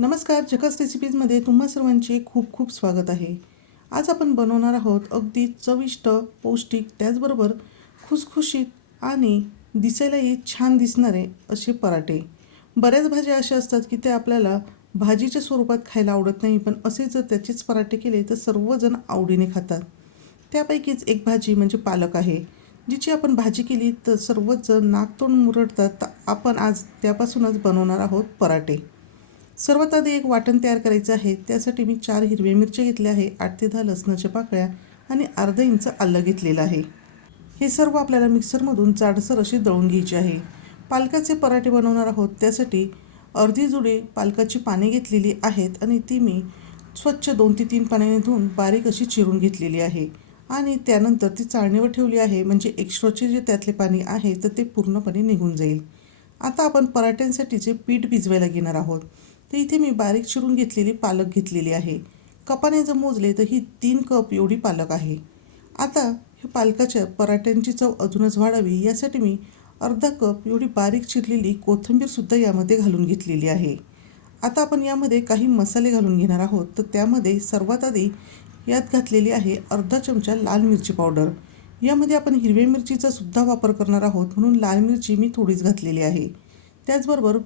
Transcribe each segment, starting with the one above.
नमस्कार जकस रेसिपीजमध्ये तुम्हा सर्वांचे खूप खूप स्वागत आहे. आज आपण बनवणार आहोत अगदी चविष्ट पौष्टिक त्याचबरोबर खुसखुशीत आणि दिसायलाही छान दिसणारे असे पराठे. बऱ्याच भाज्या अशा असतात की ते आपल्याला भाजीच्या स्वरूपात खायला आवडत नाही पण असे जर त्याचेच पराठे केले तर सर्वजण आवडीने खातात. त्यापैकीच एक भाजी म्हणजे पालक आहे. जिची आपण भाजी केली तर सर्वच जण नाकतोंड मुरडतात तर आपण आज त्यापासूनच बनवणार आहोत पराठे. सर्वात आधी एक वाटण तयार करायचं आहे. त्यासाठी मी चार हिरव्या मिरच्या घेतल्या आहे आठ ते दहा लसणाच्या पाकळ्या आणि अर्धा इंच आलं घेतलेलं आहे. हे सर्व आपल्याला मिक्सरमधून जाडसर अशी दळून घ्यायची आहे. पालकाचे पराठे बनवणार आहोत त्यासाठी अर्धी जुडी पालकाची पाने घेतलेली आहेत आणि ती मी स्वच्छ दोन ते तीन पाण्याने धुवून बारीक अशी चिरून घेतलेली आहे. आणि त्यानंतर ती चाळणीवर ठेवली आहे म्हणजे एक्स्ट्राचे जे त्यातले पाणी आहे तर ते पूर्णपणे निघून जाईल. आता आपण पराठ्यांसाठीचे पीठ भिजवायला घेणार आहोत. तर इथे मी बारीक चिरून घेतलेली पालक घेतलेली आहे. कपाने जर मोजले तर ही तीन कप एवढी पालक आहे. आता हे पालकाच्या पराठ्यांची चव अजूनच वाढावी यासाठी मी अर्धा कप एवढी बारीक चिरलेली कोथिंबीरसुद्धा यामध्ये घालून घेतलेली आहे. आता आपण यामध्ये काही मसाले घालून घेणार आहोत. तर त्यामध्ये सर्वात आधी यात घातलेली आहे अर्धा चमचा लाल मिरची पावडर. यामध्ये आपण हिरव्या मिरचीचा सुद्धा वापर करणार आहोत म्हणून लाल मिरची मी थोडीच घातलेली आहे. त्याचबरोबर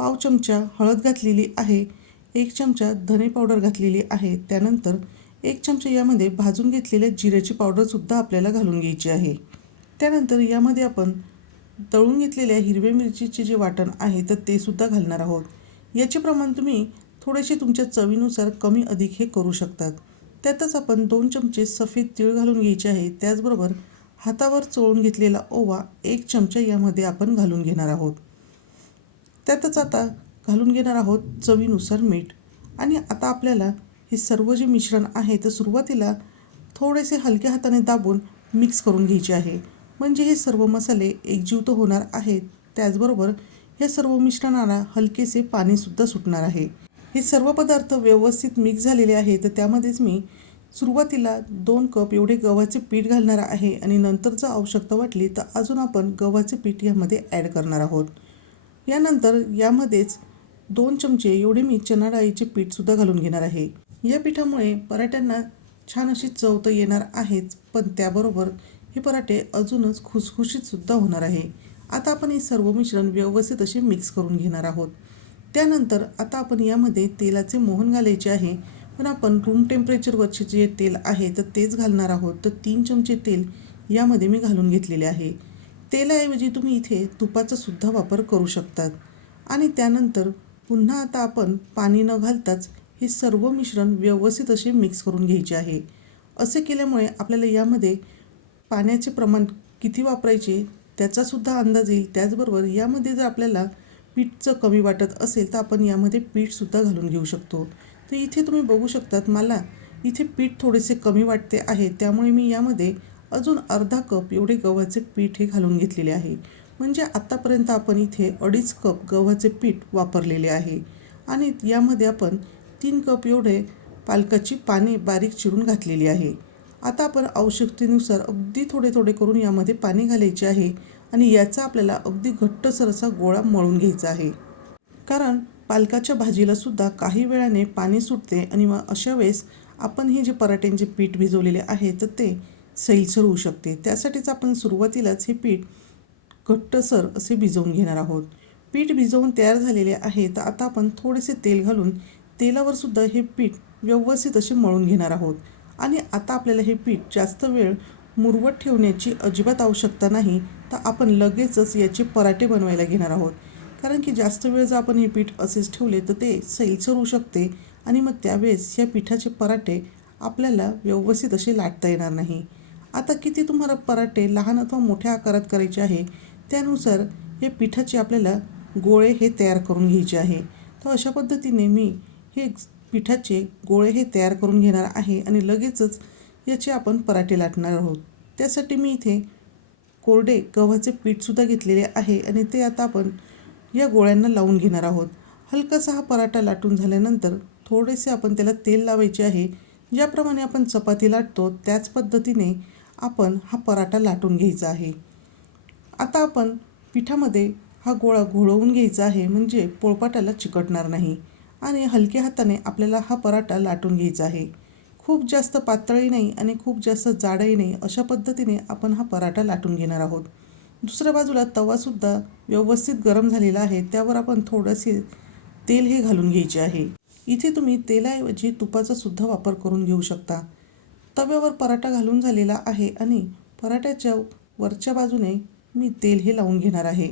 पाव चमचा हळद घातलेली आहे एक चमचा धने पावडर घातलेली आहे. त्यानंतर एक चमचा यामध्ये भाजून घेतलेल्या जिऱ्याची पावडरसुद्धा आपल्याला घालून घ्यायची आहे. त्यानंतर यामध्ये आपण तळून घेतलेल्या हिरव्या मिरचीचे जे वाटण आहे तर ते सुद्धा घालणार आहोत. याचे प्रमाण तुम्ही थोडेसे तुमच्या चवीनुसार कमी अधिक हे करू शकतात. त्यातच आपण दोन चमचे सफेद तीळ घालून घ्यायचे आहे. त्याचबरोबर हातावर चोळून घेतलेला ओवा एक चमचा यामध्ये आपण घालून घेणार आहोत. त्यातच आता घालून घेणार आहोत चवीनुसार मीठ. आणि आता आपल्याला हे सर्व जे मिश्रण आहे तर सुरुवातीला थोडेसे हलक्या हाताने दाबून मिक्स करून घ्यायचे आहे. म्हणजे हे सर्व मसाले एकजीव तर होणार आहेत. त्याचबरोबर या सर्व मिश्रणाला हलकेसे पाणीसुद्धा सुटणार आहे. हे सर्व पदार्थ व्यवस्थित मिक्स झालेले आहे तर त्यामध्येच मी सुरुवातीला दोन कप एवढे गव्हाचे पीठ घालणार आहे. आणि नंतर जर आवश्यकता वाटली तर अजून आपण गव्हाचे पीठ यामध्ये ॲड करणार आहोत. यानंतर यामध्येच दोन चमचे एवढे मी चणाडाळीचे पीठसुद्धा घालून घेणार आहे. या पिठामुळे पराठ्यांना छान अशी चव तर येणार आहेच पण त्याबरोबर हे पराठे अजूनच खुसखुशीतसुद्धा होणार आहे. आता आपण हे सर्व मिश्रण व्यवस्थित असे मिक्स करून घेणार आहोत. त्यानंतर आता आपण यामध्ये तेलाचे मोहन घालायचे आहे. पण आपण रूम टेम्परेचरवरचे जे तेल आहे तर तेच घालणार आहोत. तर तीन चमचे तेल यामध्ये मी घालून घेतलेले आहे. तेलाऐवजी तुम्ही इथे तुपाचा सुद्धा वापर करू शकतात. आणि त्यानंतर पुन्हा आता आपण पाणी न घालताच हे सर्व मिश्रण व्यवस्थित असे मिक्स करून घ्यायचे आहे. असे केल्यामुळे आपल्याला यामध्ये पाण्याचे प्रमाण किती वापरायचे त्याचासुद्धा अंदाज येईल. त्याचबरोबर यामध्ये जर आपल्याला पीठचं कमी वाटत असेल तर आपण यामध्ये पीठसुद्धा घालून घेऊ शकतो. तर इथे तुम्ही बघू शकतात मला इथे पीठ थोडेसे कमी वाटते आहे. त्यामुळे मी यामध्ये अजून अर्धा कप एवढे गव्हाचे पीठ हे घालून घेतलेले आहे. म्हणजे आत्तापर्यंत आपण इथे अडीच कप गव्हाचे पीठ वापरलेले आहे. आणि यामध्ये आपण तीन कप एवढे पालकाची पाने बारीक चिरून घातलेली आहे. आता आपण आवश्यकतेनुसार अगदी थोडे थोडे करून यामध्ये पाणी घालायचे आहे आणि याचा आपल्याला अगदी घट्टसर असा गोळा मळून घ्यायचा आहे. कारण पालकाच्या भाजीला सुद्धा काही वेळाने पाणी सुटते आणि मग अशा वेळेस आपण हे जे पराठ्यांचे पीठ भिजवलेले आहे तर ते सैलसर होऊ शकते. त्यासाठीच आपण सुरुवातीलाच हे पीठ घट्टसर असे भिजवून घेणार आहोत. पीठ भिजवून तयार झालेले आहे तर आता आपण थोडेसे तेल घालून तेलावर सुद्धा हे पीठ व्यवस्थित असे मळून घेणार आहोत. आणि आता आपल्याला हे पीठ जास्त वेळ मुरवत ठेवण्याची अजिबात आवश्यकता नाही तर आपण लगेचच याचे पराठे बनवायला घेणार आहोत. कारण की जास्त वेळ जर आपण हे पीठ असेच ठेवले तर ते सैलसर होऊ शकते आणि मग त्यावेळेस या पिठाचे पराठे आपल्याला व्यवस्थित असे लाटता येणार नाही. आता किती तुम्हाला पराठे लहान अथवा मोठ्या आकारात करायचे आहे त्यानुसार हे पिठाचे आपल्याला गोळे हे तयार करून घ्यायचे आहे. तर अशा पद्धतीने मी हे पिठाचे गोळे हे तयार करून घेणार आहे आणि लगेचच याचे आपण पराठे लाटणार आहोत. त्यासाठी मी इथे कोरडे गव्हाचे पीठसुद्धा घेतलेले आहे आणि ते आता आपण या गोळ्यांना लावून घेणार आहोत. हलकासा हा पराठा लाटून झाल्यानंतर थोडेसे आपण त्याला तेल लावायचे आहे. ज्याप्रमाणे आपण चपाती लाटतो त्याच पद्धतीने आपण हा पराठा लाटून घ्यायचा आहे. आता आपण पिठामध्ये हा गोळा घोळवून घ्यायचा आहे म्हणजे पोळपाटाला चिकटणार नाही आणि हलक्या हाताने आपल्याला हा पराठा लाटून घ्यायचा आहे. खूप जास्त पातळही नाही आणि खूप जास्त जाडही नाही अशा पद्धतीने आपण हा पराठा लाटून घेणार आहोत. दुसऱ्या बाजूला तवासुद्धा व्यवस्थित गरम झालेला आहे त्यावर आपण थोडंसे तेल हे घालून घ्यायचे आहे. इथे तुम्ही तेलाऐवजी तुपाचा सुद्धा वापर करून घेऊ शकता. तव्यावर पराठा घालून झालेला आहे आणि पराठ्याच्या वरच्या बाजूने मी तेल हे लावून घेणार आहे.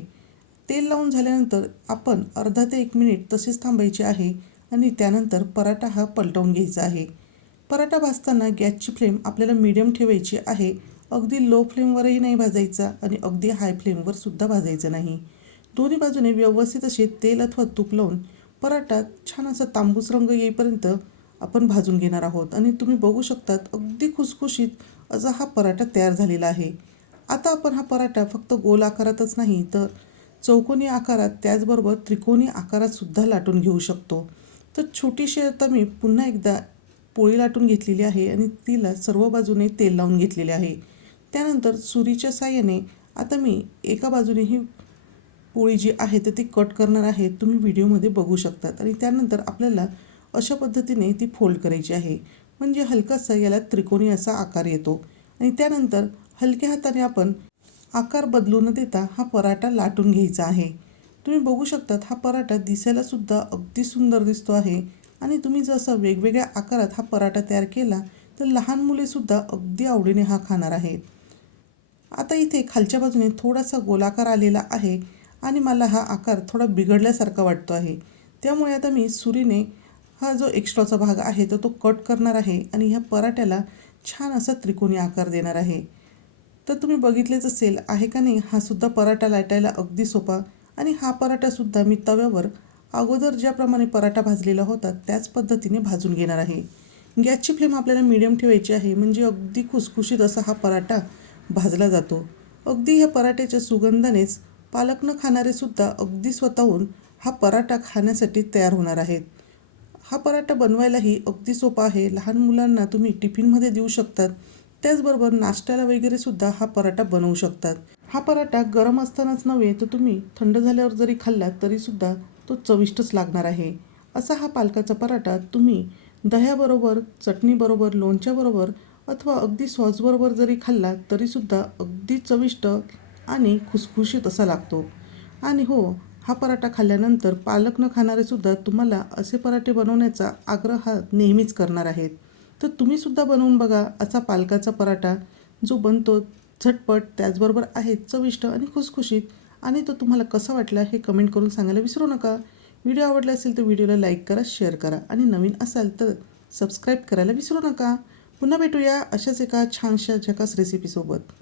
तेल लावून झाल्यानंतर आपण अर्धा ते एक मिनिट तसेच थांबायचे आहे आणि त्यानंतर पराठा हा पलटवून घ्यायचा आहे. पराठा भाजताना गॅसची फ्लेम आपल्याला मीडियम ठेवायची आहे. अगदी लो फ्लेमवरही नाही भाजायचा आणि अगदी हाय फ्लेमवर सुद्धा भाजायचं नाही. दोन्ही बाजूने व्यवस्थित असे तेल अथवा तूप लावून पराठा छान असा तांबूस रंग येईपर्यंत आपण भाजून घेणार आहोत. आणि तुम्ही बघू शकतात अगदी खुसखुशीत असा हा पराठा तयार झालेला आहे. आता आपण हा पराठा फक्त गोल आकारातच नाही तर चौकोनी आकारात त्याचबरोबर त्रिकोणी आकारातसुद्धा लाटून घेऊ शकतो. तर छोटीशी आता मी पुन्हा एकदा पोळी लाटून घेतलेली आहे आणि तिला सर्व बाजूने तेल लावून घेतलेले आहे. त्यानंतर सुरीच्या साह्याने आता मी एका बाजूने ही पोळी जी आहे तर ती कट करणार आहे. तुम्ही व्हिडिओमध्ये बघू शकतात. आणि त्यानंतर आपल्याला अशा पद्धतीने ती फोल्ड करायची आहे. म्हणजे हलकासा याला त्रिकोणी असा आकार येतो. आणि त्यानंतर हलक्या हाताने आपण आकार बदलू न देता हा पराठा लाटून घ्यायचा आहे. तुम्ही बघू शकतात हा पराठा दिसायलासुद्धा अगदी सुंदर दिसतो आहे. आणि तुम्ही जसं वेगवेगळ्या आकारात हा पराठा तयार केला तर लहान मुलेसुद्धा अगदी आवडीने हा खाणार आहेत. आता इथे खालच्या बाजूने थोडासा गोलाकार आलेला आहे आणि मला हा आकार थोडा बिघडल्यासारखा वाटतो आहे. त्यामुळे आता मी सुरीने हा जो एक्स्ट्राचा भाग आहे तो तो कट करणार आहे आणि ह्या पराठ्याला छान असा त्रिकोणी आकार देणार आहे. तर तुम्ही बघितलेच असेल आहे का नाही? हा सुद्धा पराठा लाटायला अगदी सोपा आणि हा पराठासुद्धा मी तव्यावर अगोदर ज्याप्रमाणे पराठा भाजलेला होता त्याच पद्धतीने भाजून घेणार आहे. गॅसची फ्लेम आपल्याला मीडियम ठेवायची आहे म्हणजे अगदी खुसखुशीत असा हा पराठा भाजला जातो. अगदी ह्या पराठ्याच्या सुगंधानेच पालक न खाणारेसुद्धा अगदी स्वतःहून हा पराठा खाण्यासाठी तयार होणार आहेत. हा पराठा बनवायलाही अगदी सोपा आहे. लहान मुलांना तुम्ही टिफिनमध्ये देऊ शकतात. त्याचबरोबर नाश्त्याला वगैरे सुद्धा हा पराठा बनवू शकतात. हा पराठा गरम असतानाच नव्हे तर तुम्ही थंड झाल्यावर जरी खाल्लात तरीसुद्धा तो चविष्टच लागणार आहे. असा हा पालकाचा पराठा तुम्ही दह्याबरोबर चटणीबरोबर लोणच्याबरोबर अथवा अगदी सॉसबरोबर जरी खाल्ला तरीसुद्धा अगदी चविष्ट आणि खुसखुशीत असा लागतो. आणि हो हा पराठा खाल्ल्यानंतर पालक न खाणारेसुद्धा तुम्हाला असे पराठे बनवण्याचा आग्रह हा नेहमीच करणार आहेत. तर तुम्हीसुद्धा बनवून बघा असा पालकाचा पराठा जो बनतो झटपट त्याचबरोबर आहे चविष्ट आणि खुसखुशीत. आणि तो तुम्हाला कसा वाटला हे कमेंट करून सांगायला विसरू नका. व्हिडिओ आवडला असेल तर व्हिडिओला लाईक करा शेअर करा आणि नवीन असाल तर सबस्क्राईब करायला विसरू नका. पुन्हा भेटूया अशाच एका छानशा झकास रेसिपीसोबत